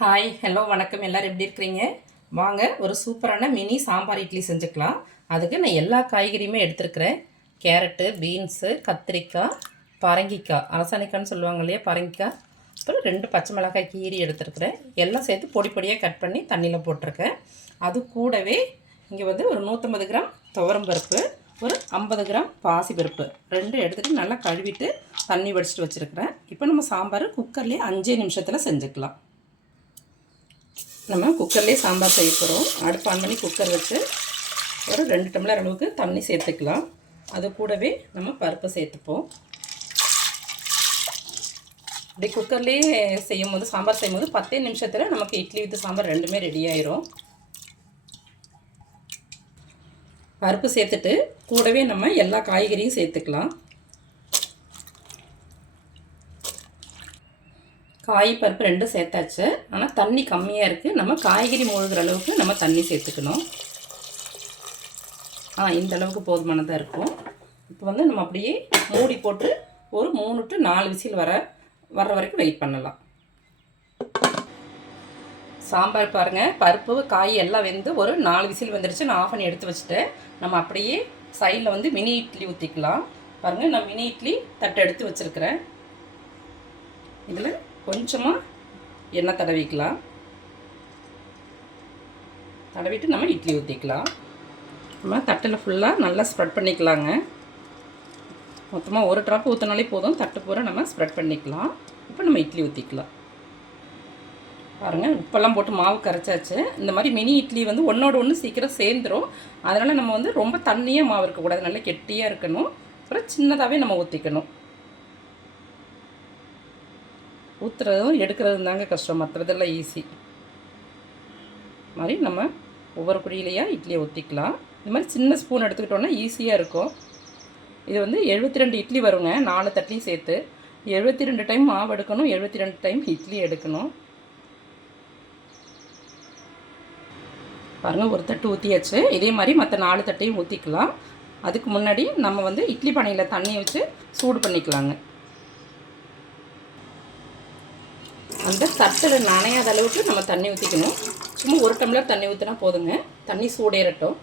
Hi hello வணக்கம். எல்லோரும் எப்படி இருக்கிறீங்க? வாங்க ஒரு சூப்பரான மினி சாம்பார் இட்லி செஞ்சுக்கலாம். அதுக்கு நான் எல்லா காய்கறியுமே எடுத்துருக்கிறேன். கேரட்டு, பீன்ஸு, கத்திரிக்காய், பரங்கிக்காய், அரசாணிக்காய்னு சொல்லுவாங்க இல்லையா, பரங்கிக்காய், அப்புறம் 2 பச்சை மிளகாய் கீரி எடுத்துருக்கிறேன். எல்லாம் சேர்த்து பொடி பொடியாக கட் பண்ணி தண்ணியில் போட்டிருக்கேன். அது கூடவே இங்கே வந்து ஒரு 150 கிராம் துவரம்பருப்பு, ஒரு 50 கிராம் பாசிப்பருப்பு 2 எடுத்துகிட்டு நல்லா கழுவிட்டு தண்ணி வடிச்சிட்டு வச்சுருக்கிறேன். இப்போ நம்ம சாம்பார் குக்கர்லேயே 5 நிமிஷத்தில் செஞ்சுக்கலாம். நம்ம குக்கர்லேயே சாம்பார் செய்ய போகிறோம். அடுப்பு ஆன் பண்ணி குக்கர் வச்சு ஒரு 2 டம்ளர் அளவுக்கு தண்ணி சேர்த்துக்கலாம். அது கூடவே நம்ம பருப்பை சேர்த்துப்போம். இப்படி குக்கர்லேயே செய்யும் போது சாம்பார் செய்யும் போது 10 நிமிஷத்தில் நமக்கு இட்லி வித்து சாம்பார் ரெண்டுமே ரெடி ஆயிரும். பருப்பு சேர்த்துட்டு கூடவே நம்ம எல்லா காய்கறியும் சேர்த்துக்கலாம். காய் பருப்பு 2 சேர்த்தாச்சு. ஆனால் தண்ணி கம்மியாக இருக்குது. நம்ம காய்கறி மூழ்கிற அளவுக்கு நம்ம தண்ணி சேர்த்துக்கணும். இந்த அளவுக்கு போதுமானதாக இருக்கும். இப்போ வந்து நம்ம அப்படியே மூடி போட்டு ஒரு 3 to 4 விசில் வர்ற வரைக்கும் வெயிட் பண்ணலாம். சாம்பார் பாருங்கள், பருப்பு காய் எல்லாம் வெந்து ஒரு 4 விசில் வந்துடுச்சு. நான் ஆஃப் பண்ணி எடுத்து வச்சுட்டேன். நம்ம அப்படியே சைடில் வந்து மினி இட்லி ஊற்றிக்கலாம். பாருங்கள், நான் மினி இட்லி தட்டை எடுத்து வச்சுருக்கிறேன். இதில் கொஞ்சமாக எண்ணெய் தடவிக்கலாம். தடவிட்டு நம்ம இட்லி ஊற்றிக்கலாம். நம்ம தட்டில் ஃபுல்லாக நல்லா ஸ்ப்ரெட் பண்ணிக்கலாங்க. மொத்தமாக ஒரு ட்ராப் ஊற்றினாலே போதும். தட்டு பூரா நம்ம ஸ்ப்ரெட் பண்ணிக்கலாம். இப்போ நம்ம இட்லி ஊற்றிக்கலாம். பாருங்கள், உப்பெல்லாம் போட்டு மாவு கரைச்சாச்சு. இந்த மாதிரி மினி இட்லி வந்து ஒன்றோடு ஒன்று சீக்கிரம் சேர்ந்துடும். அதனால் நம்ம வந்து ரொம்ப தண்ணியாக மாவு இருக்கக்கூடாது, நல்லா கெட்டியாக இருக்கணும். அப்புறம் சின்னதாகவே நம்ம ஊற்றிக்கணும். ஊற்றுறதும் எடுக்கிறதும் தாங்க கஷ்டம், மற்றதெல்லாம் ஈஸி. மாதிரி நம்ம ஒவ்வொரு குழியிலையாக இட்லியை ஊற்றிக்கலாம். இந்த மாதிரி சின்ன ஸ்பூன் எடுத்துக்கிட்டோன்னா ஈஸியாக இருக்கும். இது வந்து 72 இட்லி வருங்க, 4 தட்லையும் சேர்த்து. 72 டைம் மாவு எடுக்கணும், 72 டைம் இட்லி எடுக்கணும். பாருங்கள், ஒரு தட்டு ஊற்றியாச்சு. இதே மாதிரி மற்ற 4 தட்டையும் ஊற்றிக்கலாம். அதுக்கு முன்னாடி நம்ம வந்து இட்லி பானையில் தண்ணியை வச்சு சூடு பண்ணிக்கலாங்க. அந்த தட்டில் நனையாத அளவுக்கு நம்ம தண்ணி ஊற்றிக்கணும். சும்மா 1 டம்ளர் தண்ணி ஊற்றினா போதுங்க. தண்ணி சூடேறட்டும்.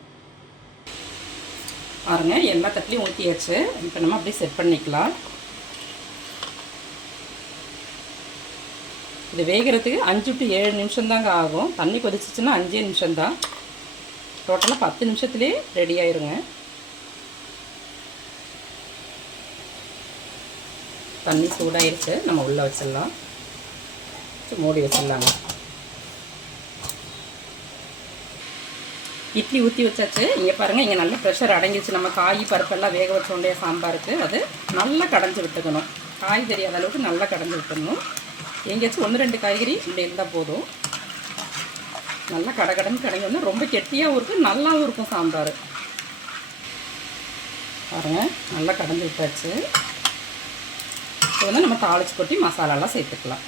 பாருங்க, எல்லா தட்டிலையும் ஊற்றியாச்சு. இப்போ நம்ம அப்படியே செட் பண்ணிக்கலாம். இது வேகிறதுக்கு 5 to 7 நிமிஷம் தாங்க ஆகும். தண்ணி கொதிச்சிச்சுன்னா 5 நிமிஷம்தான். டோட்டலாக 10 நிமிஷத்துலேயே ரெடி ஆயிருங்க. தண்ணி சூடாயிருச்சு, நம்ம உள்ளே வச்சிடலாம். மூடி வச்சிடலாங்க. இட்லி ஊற்றி வச்சாச்சு. இங்கே பாருங்கள், இங்கே நல்ல ப்ரெஷர் அடங்கிடுச்சு. நம்ம காய் பருப்பெல்லாம் வேக வச்சோண்டே சாம்பாருக்கு அது நல்லா கடைஞ்சி விட்டுக்கணும். காய் தெரியாத அளவுக்கு நல்லா கடைஞ்சி விட்டுக்கணும். எங்கேயாச்சும் 1-2 காய்கறி இப்படி இருந்தால் போதும். நல்லா கடைன்னு கடைஞ்சோன்னா ரொம்ப கெட்டியாகவும் இருக்கும், நல்லாவும் இருக்கும் சாம்பார். பாருங்கள், நல்லா கடைஞ்சி விட்டாச்சு. இப்போ வந்து நம்ம தாளித்து கொட்டி மசாலாலாம் சேர்த்துக்கலாம்.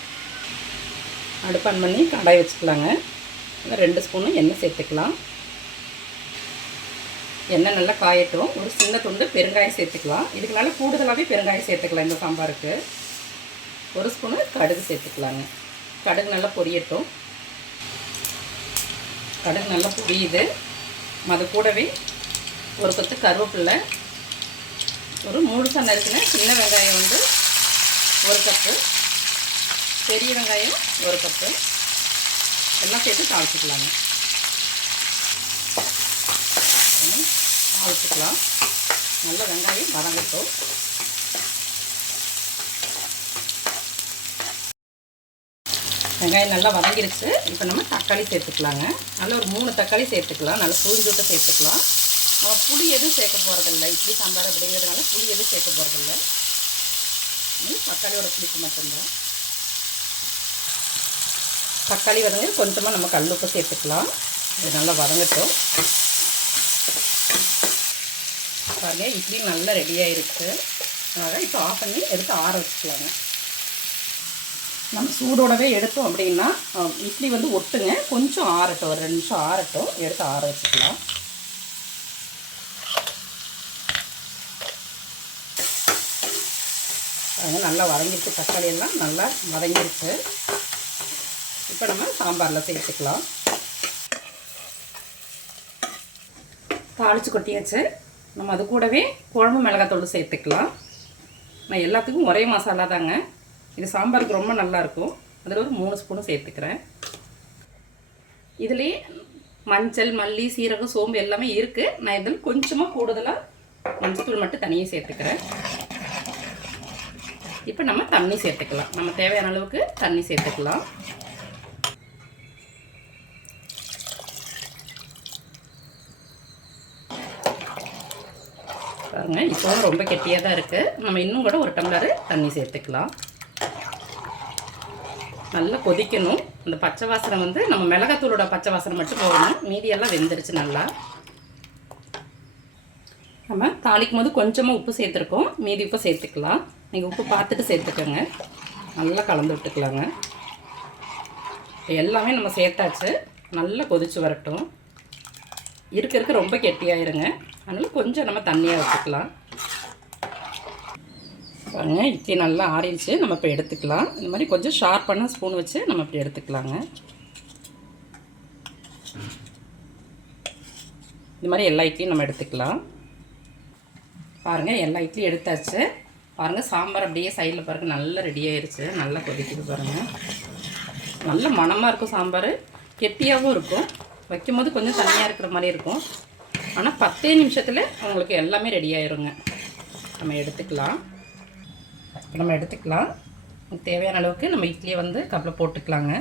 அடுப்பு ஆன் பண்ணி கடாய் வச்சுக்கலாங்க. 2 ஸ்பூனு எண்ணெய் சேர்த்துக்கலாம். எண்ணெய் நல்லா காயட்டும். ஒரு சின்ன துண்டு பெருங்காயம் சேர்த்துக்கலாம். இதுக்கு நல்லா கூடுதலாகவே பெருங்காயம் சேர்த்துக்கலாம். இந்த சாம்பாருக்கு 1 ஸ்பூனு கடுகு சேர்த்துக்கலாங்க. கடுகு நல்லா பொரியட்டும். கடுகு நல்லா பொரியுது. அது கூடவே ஒரு கொத்து கருவேப்பிலை, ஒரு 3 சன்ன இருக்குன்னா சின்ன வெங்காயம் வந்து 1 கப்பு, பெரிய வெங்காயம் 1 கப்பு, எல்லாம் சேர்த்து தாளிச்சிக்கலாங்க. தாளிச்சிக்கலாம். நல்ல வெங்காயம் வதங்கட்டும். வெங்காயம் நல்லா வதங்கிருச்சு. இப்போ நம்ம தக்காளி சேர்த்துக்கலாங்க. நல்லா ஒரு 3 தக்காளி சேர்த்துக்கலாம். நல்லா புளிஞ்சுட்டு சேர்த்துக்கலாம். நம்ம புளி எதுவும் சேர்க்க போகிறதில்ல. இட்லி சாம்பார் அப்படிங்கிறதுனால புளி எதுவும் சேர்க்க போகிறதில்ல. தக்காளியோட புளிப்பு மட்டும்தான். தக்காளி வதங்க கொஞ்சமாக நம்ம கல்லுப்பு சேர்த்துக்கலாம். இது நல்லா வதங்கட்டும். பாருங்கள், இட்லி நல்லா ரெடியாகிருக்கு. அதனால் இப்போ ஆஃப் பண்ணி எடுத்து ஆற வச்சுக்கலாங்க. நம்ம சூடோடவே எடுத்தோம் அப்படின்னா இட்லி வந்து ஒட்டுங்க. கொஞ்சம் ஆறட்டும், ஒரு 2 நிமிஷம் ஆறட்டும், எடுத்து ஆற வச்சுக்கலாம். பாருங்கள், நல்லா வதங்கிடுச்சு. தக்காளி எல்லாம் நல்லா வதங்கிடுச்சு. இப்போ நம்ம சாம்பாரில் சேர்த்துக்கலாம். தாளித்து கொட்டியாச்சு. நம்ம அது கூடவே குழம்பு மிளகாத்தூள் சேர்த்துக்கலாம். நான் எல்லாத்துக்கும் ஒரே மசாலா தாங்க. இது சாம்பாருக்கு ரொம்ப நல்லாயிருக்கும். அதில் ஒரு 3 ஸ்பூன் சேர்த்துக்கிறேன். இதுலேயே மஞ்சள், மல்லி, சீரகம், சோம்பு எல்லாமே இருக்குது. நான் இதில் கொஞ்சமாக கூடுதலாக மஞ்சள் மட்டும் தனியாக சேர்த்துக்கிறேன். இப்போ நம்ம தண்ணி சேர்த்துக்கலாம். நம்ம தேவையான அளவுக்கு தண்ணி சேர்த்துக்கலாம். பாருங்க, இப்போ ரொம்ப கெட்டியாக தான் இருக்குது. நம்ம இன்னும் கூட 1 டம்ளர் தண்ணி சேர்த்துக்கலாம். நல்லா கொதிக்கணும். அந்த பச்சை வாசனை வந்து நம்ம மிளகாத்தூளோட பச்சை வாசனை மட்டும் போகணும். மீதியெல்லாம் வெந்துருச்சு நல்லா. நம்ம தாளிக்கும் போது கொஞ்சமாக உப்பு சேர்த்துருக்கோம். மீதி உப்பு சேர்த்துக்கலாம். நீங்கள் உப்பு பார்த்துட்டு சேர்த்துக்கோங்க. நல்லா கலந்து விட்டுக்கலாங்க. எல்லாமே நம்ம சேர்த்தாச்சு. நல்லா கொதித்து வரட்டும். இருக்க ரொம்ப கெட்டியாயிருங்க. அதனால் கொஞ்சம் நம்ம தண்ணியாக வச்சுக்கலாம். பாருங்க, இட்லி நல்லா ஆறிடுச்சு. நம்ம இப்போ எடுத்துக்கலாம். இந்த மாதிரி கொஞ்சம் ஷார்ப்பான ஸ்பூன் வச்சு நம்ம இப்படி எடுத்துக்கலாங்க. இந்த மாதிரி எல்லா இட்லியும் நம்ம எடுத்துக்கலாம். பாருங்கள், எல்லா இட்லியும் எடுத்தாச்சு. பாருங்கள், சாம்பார் அப்படியே சைடில் பாருங்கள் நல்லா ரெடி ஆயிடுச்சு. நல்லா கொதிக்குது பாருங்கள். நல்ல மணமாக இருக்கும். சாம்பார் கெட்டியாகவும் இருக்கும். வைக்கும்போது கொஞ்சம் தண்ணியாக இருக்கிற மாதிரி இருக்கும். ஆனால் 10 நிமிஷத்தில் உங்களுக்கு எல்லாமே ரெடி ஆயிருங்க. நம்ம எடுத்துக்கலாம். தேவையான அளவுக்கு நம்ம இட்லியை வந்து கப்பில் போட்டுக்கலாங்க.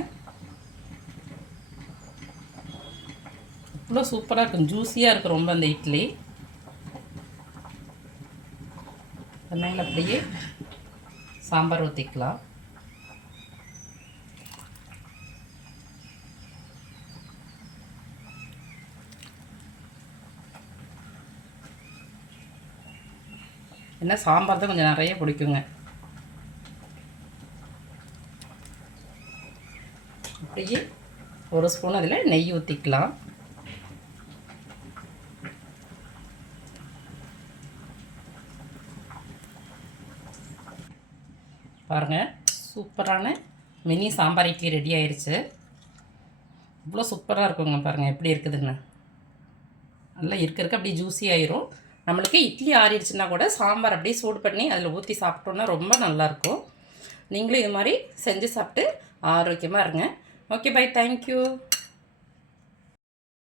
இவ்வளோ சூப்பராக இருக்கும். ஜூஸியாக இருக்கும் ரொம்ப அந்த இட்லி. மேலே அப்படியே சாம்பார் ஊற்றிக்கலாம். என்ன சாம்பார் தான் கொஞ்சம் நிறைய பிடிக்குங்க. அப்படியே 1 ஸ்பூன் அதில் நெய் ஊற்றிக்கலாம். பாருங்கள், சூப்பரான மினி சாம்பார் இட்லி ரெடி ஆயிடுச்சு. இவ்வளோ சூப்பராக இருக்குங்க. பாருங்கள் எப்படி இருக்குதுன்னு. நல்லா இருக்க அப்படியே ஜூஸி ஆயிரும். நம்மளுக்கு இட்லி ஆறிடுச்சுன்னா கூட சாம்பார் அப்படியே சூடு பண்ணி அதில் ஊற்றி சாப்பிட்டோன்னா ரொம்ப நல்லாயிருக்கும். நீங்களும் இது மாதிரி செஞ்சு சாப்பிட்டு ஆரோக்கியமாக இருங்க. Okay, bye. தேங்க்யூ.